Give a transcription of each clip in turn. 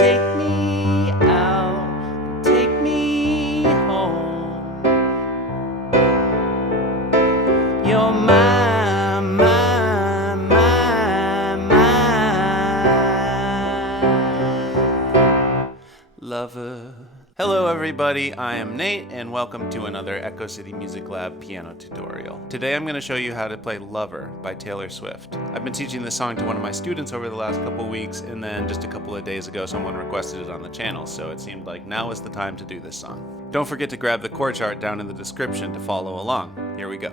take me out, take me home. You're my lover. Hello everybody, I am Nate and welcome to another Echo City Music Lab piano tutorial. Today I'm going to show you how to play Lover by Taylor Swift. I've been teaching this song to one of my students over the last couple weeks, and then just a couple of days ago someone requested it on the channel, so it seemed like now is the time to do this song. Don't forget to grab the chord chart down in the description to follow along. Here we go.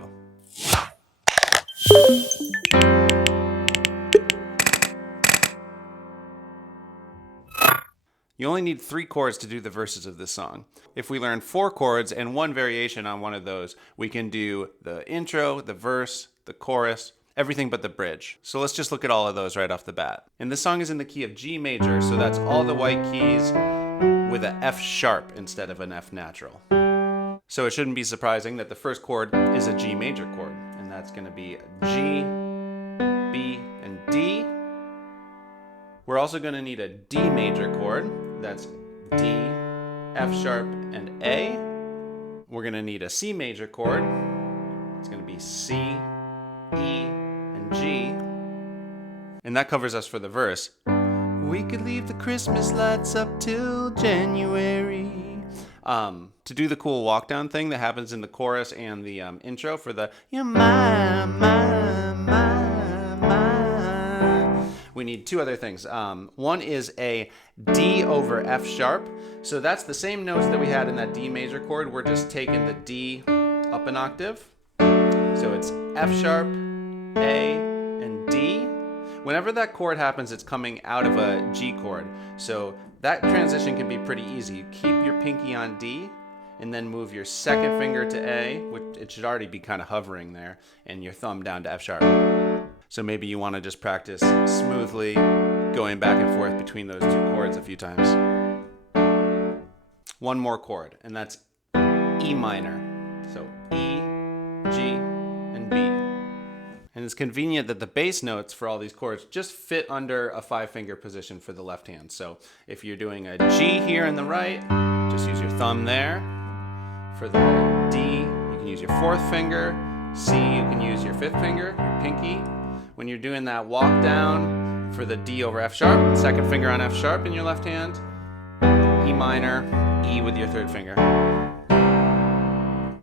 You only need 3 chords to do the verses of this song. If we learn 4 chords and 1 variation on one of those, we can do the intro, the verse, the chorus, everything but the bridge. So let's just look at all of those right off the bat. And this song is in the key of G major, so that's all the white keys with an F sharp instead of an F natural. So it shouldn't be surprising that the first chord is a G major chord, and that's going to be G, B, and D. We're also going to need a D major chord. That's D, F sharp, and A. We're going to need a C major chord. It's going to be C, E, and G. And that covers us for the verse. We could leave the Christmas lights up till January. To do the cool walk down thing that happens in the chorus and the intro for the you're my, we need 2 other things. One is a D over F sharp. So that's the same notes that we had in that D major chord. We're just taking the D up an octave. So it's F sharp, A, and D. Whenever that chord happens, it's coming out of a G chord. So that transition can be pretty easy. You keep your pinky on D, and then move your second finger to A, which it should already be kind of hovering there, and your thumb down to F sharp. So maybe you want to just practice smoothly going back and forth between those 2 chords a few times. 1 more chord, and that's E minor. So E, G, and B. And it's convenient that the bass notes for all these chords just fit under a 5-finger position for the left hand. So if you're doing a G here in the right, just use your thumb there. For the D, you can use your 4th finger. C, you can use your 5th finger, your pinky. When you're doing that walk down for the D over F sharp, 2nd finger on F sharp in your left hand, E minor, E with your 3rd finger.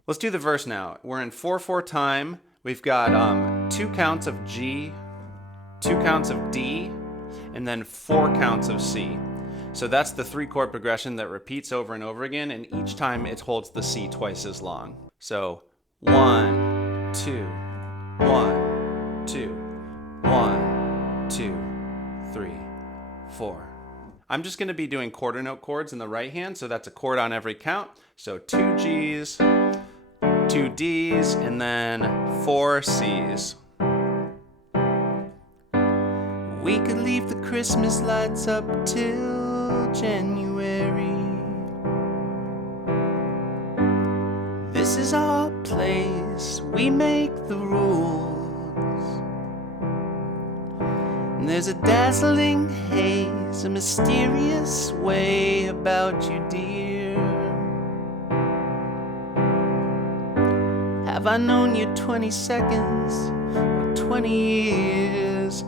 Let's do the verse now. We're in 4/4 time. We've got 2 counts of G, 2 counts of D, and then 4 counts of C. So that's the 3-chord progression that repeats over and over again, and each time it holds the C twice as long. So 1, 2, 1, 2. 1, 2, 3, 4. I'm just going to be doing quarter note chords in the right hand, so that's a chord on every count. So 2 G's, 2 D's, and then 4 C's. We could leave the Christmas lights up till January. This is our place, we make the rules. There's a dazzling haze, a mysterious way about you, dear. Have I known you 20 seconds or 20 years?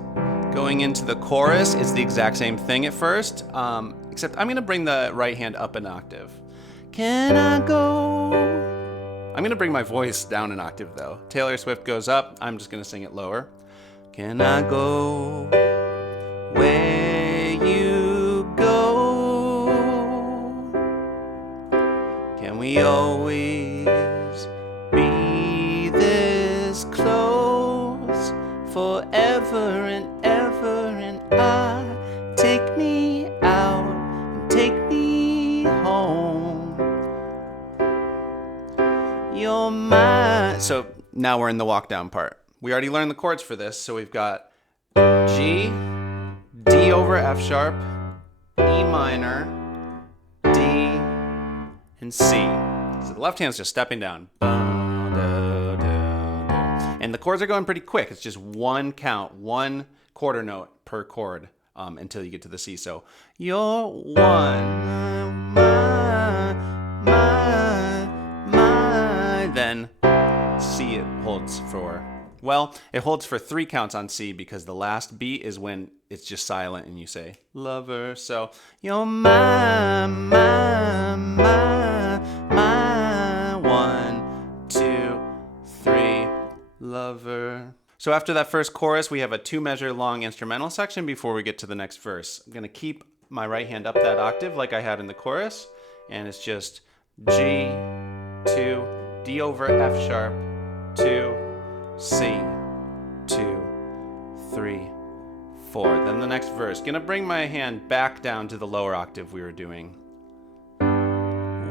Going into the chorus is the exact same thing at first, except I'm going to bring the right hand up an octave. Can I go? I'm going to bring my voice down an octave though. Taylor Swift goes up, I'm just going to sing it lower. Can I go where you go? Can we always be this close forever and ever? And take me out and take me home. You're mine. So now we're in the walk down part. We already learned the chords for this, so we've got G, D over F sharp, E minor, D, and C. So the left hand's just stepping down. And the chords are going pretty quick. It's just 1 count, 1 quarter note per chord until you get to the C. So you're one, my. Then C it holds for, well, it holds for 3 counts on C because the last beat is when it's just silent and you say lover. So you're my 1, 2, 3, lover. So after that first chorus, we have a 2-measure long instrumental section before we get to the next verse. I'm gonna keep my right hand up that octave like I had in the chorus, and it's just G, 2, D over F sharp, 2, C, 2, 3, 4. Then the next verse. Gonna bring my hand back down to the lower octave we were doing.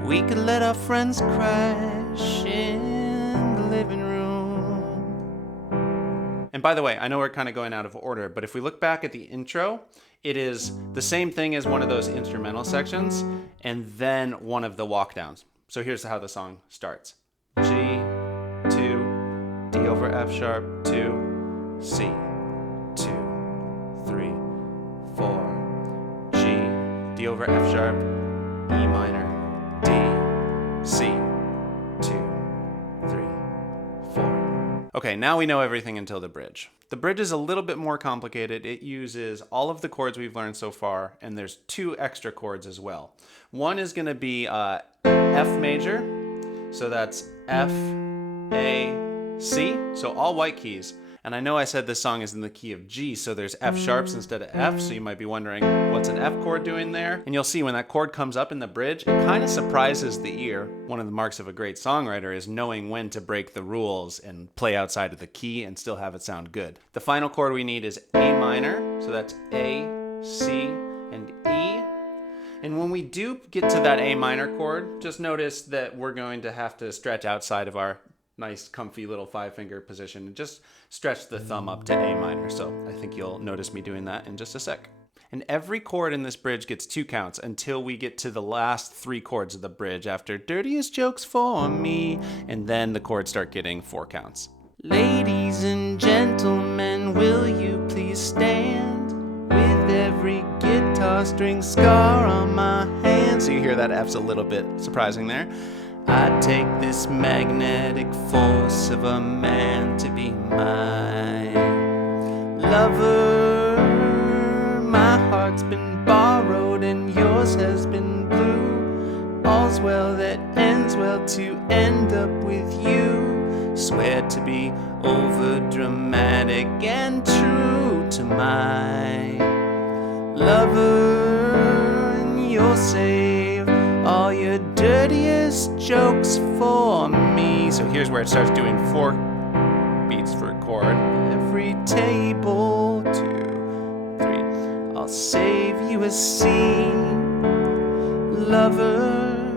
We could let our friends crash in the living room. And by the way, I know we're kind of going out of order, but if we look back at the intro, it is the same thing as one of those instrumental sections and then one of the walk downs. So here's how the song starts. G, 2, D over F sharp, 2, C, 2, 3, 4, G, D over F sharp, E minor, D, C, 2, 3, 4. Okay, now we know everything until the bridge. The bridge is a little bit more complicated. It uses all of the chords we've learned so far, and there's 2 extra chords as well. One is going to be F major, so that's F, A, C, so all white keys. And I know I said this song is in the key of G, so there's F sharps instead of F, so you might be wondering what's an F chord doing there? And you'll see when that chord comes up in the bridge, it kind of surprises the ear. One of the marks of a great songwriter is knowing when to break the rules and play outside of the key and still have it sound good. The final chord we need is A minor, so that's A, C, and E. And when we do get to that A minor chord, just notice that we're going to have to stretch outside of our nice comfy little 5-finger position and just stretch the thumb up to A minor. So I think you'll notice me doing that in just a sec. And every chord in this bridge gets 2 counts until we get to the last 3 chords of the bridge after dirtiest jokes for me, and then the chords start getting 4 counts. Ladies and gentlemen, will you please stand with every guitar string scar on my hand? So you hear that F's a little bit surprising there. I take this magnetic force of a man to be my lover. My heart's been borrowed and yours has been blue. All's well that ends well to end up with you. Swear to be over dramatic and true to my lover, and you'll save all your dirtiest jokes for me. So here's where it starts doing 4 beats for a chord. Every table, 2, 3. I'll save you a scene. Lover,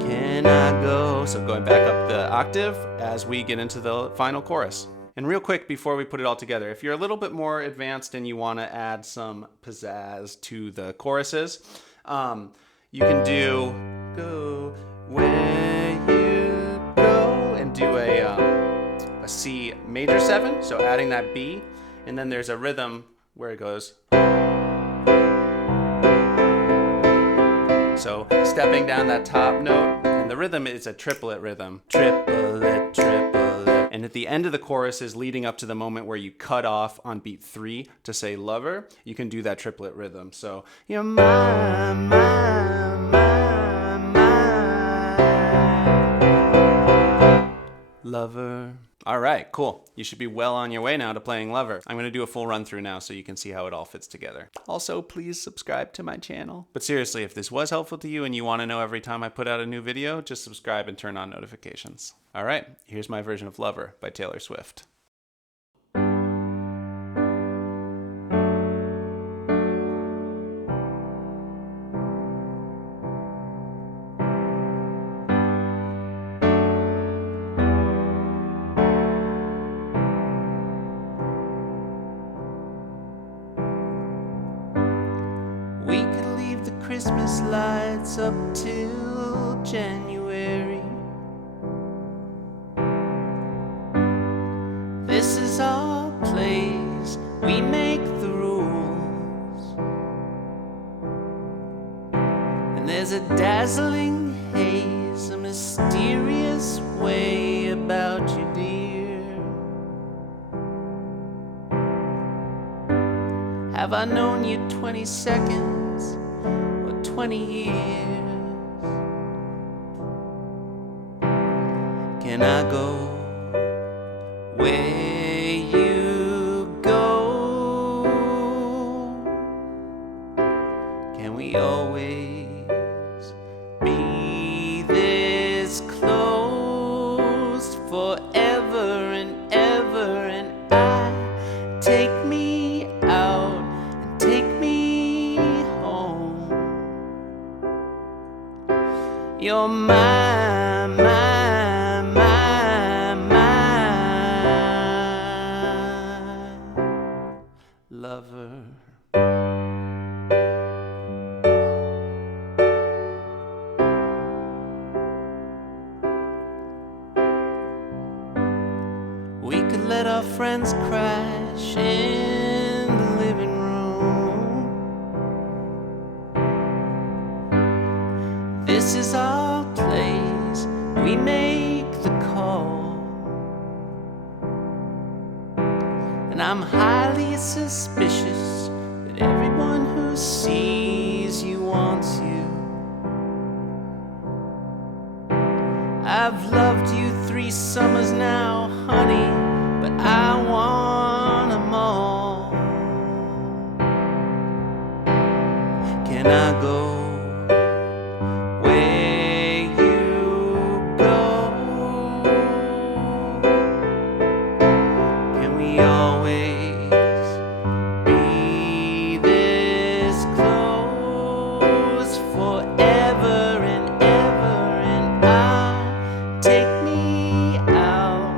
can I go? So going back up the octave as we get into the final chorus. And real quick before we put it all together, if you're a little bit more advanced and you want to add some pizzazz to the choruses, you can do go where you go and do a C major 7, so adding that B, and then there's a rhythm where it goes. So stepping down that top note, and the rhythm is a triplet rhythm. Triplet, triplet. And at the end of the chorus is leading up to the moment where you cut off on beat 3 to say lover. You can do that triplet rhythm. So you're my lover. All right, cool. You should be well on your way now to playing Lover. I'm going to do a full run through now so you can see how it all fits together. Also, please subscribe to my channel. But seriously, if this was helpful to you and you want to know every time I put out a new video, just subscribe and turn on notifications. All right, here's my version of Lover by Taylor Swift. Christmas lights up till January. This is our place, we make the rules. There's a dazzling haze, a mysterious way about you, dear. Have I known you 20 seconds or 20 years? Can I go where you go? Can we always be this close forever and ever? And take me out and take me home. You're my lover. We could let our friends crash in the living room. This is our place, we make the call. And I'm highly suspicious that everyone who sees you wants you. I've loved you 3 summers now, honey, but I want 'em all. Can I go where you go? Can we always be this close forever and ever? And take me out,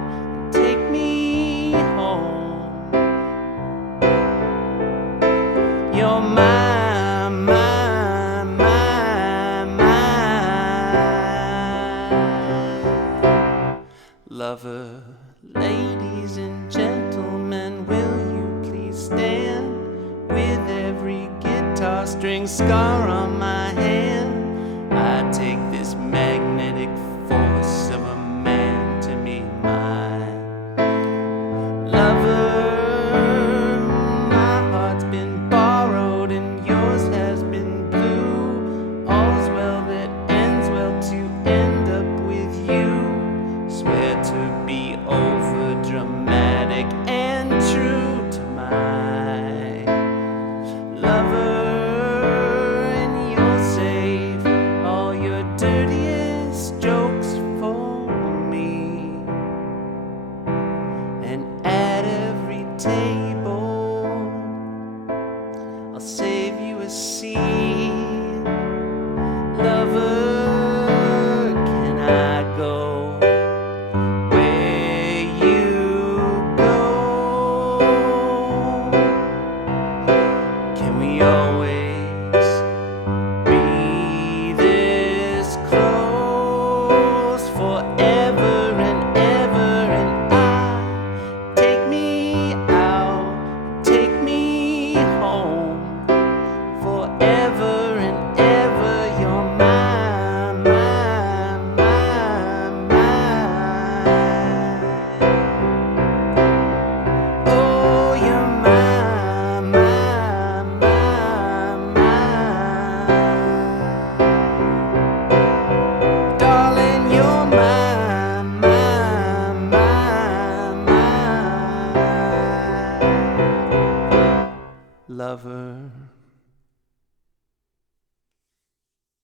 take me home. You're my lover. Ladies and gentlemen, will you please stand? With every guitar string scar on my hand, I take this magnetic force of a man to me, my lover. My heart's been borrowed and yours has been blue. All's well that ends well to end up with you. Swear to be over dramatic and true to my lover, and you'll save all your dirtiest jokes for me. And at every table I'll save you a seat. Lover, can I go where you go? Can we always be this close forever and ever? And take me out, take me home forever and ever. You're oh, you're darling, you're lover.